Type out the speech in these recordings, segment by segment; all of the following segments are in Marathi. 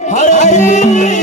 वेवाळू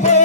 घेऊन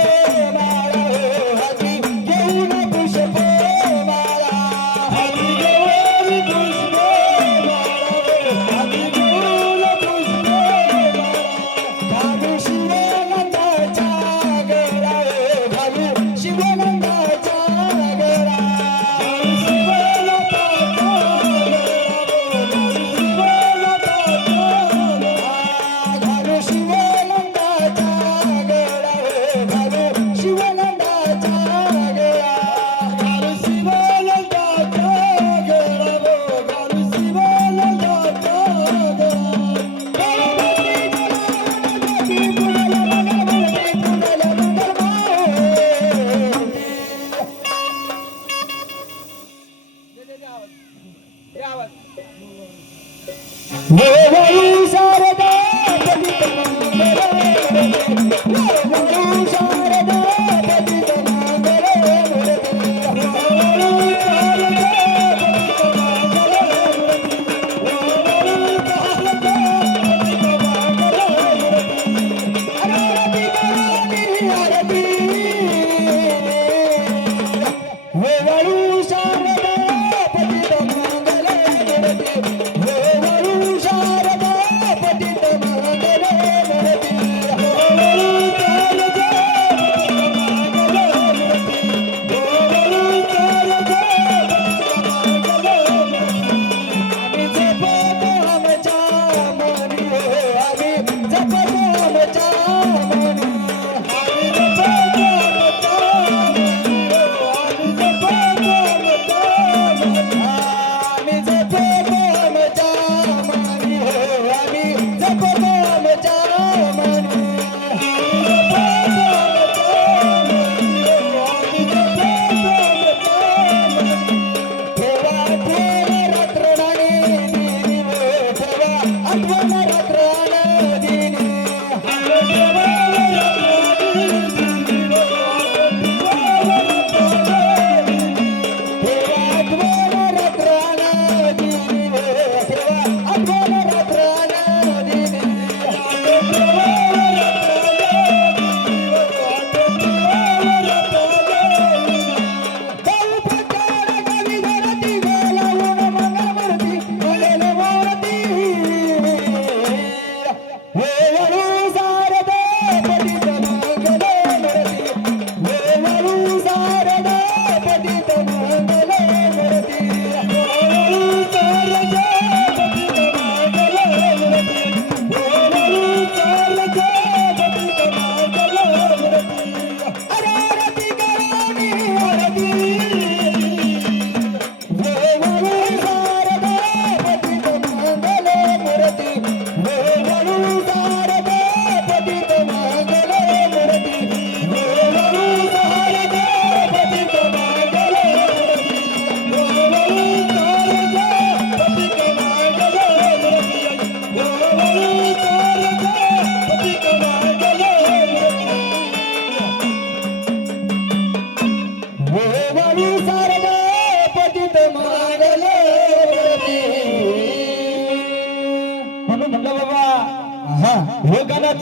गावी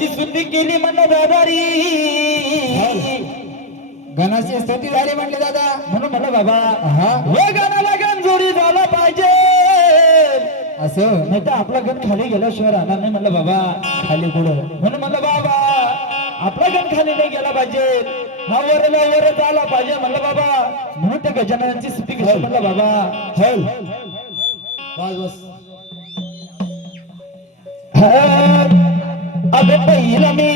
स्तुती केली म्हणलं दादा गणाची स्तुती झाली म्हणले दादा. म्हणून म्हणलं बाबा हो गणाला गणजोरी झाला पाहिजे. असं. नाही तर आपला गण खाली गेल्याशिवाय राहणार नाही म्हणलं बाबा. खाली पुढं. म्हणून म्हणलं बाबा आपला गण खाली नाही गेला पाहिजे. हा वरला वर झाला पाहिजे म्हणलं बाबा. म्हणून त्या गजाननाची कशी म्हणलं बाबा. हल. बस. बस अग पहिला मी.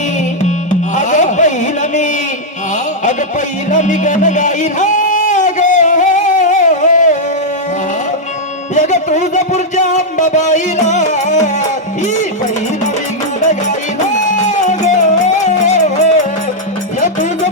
अग पहिला मी. अग पहिला मी गण गाईन. ग. अग तुळजापूरच्या पहिली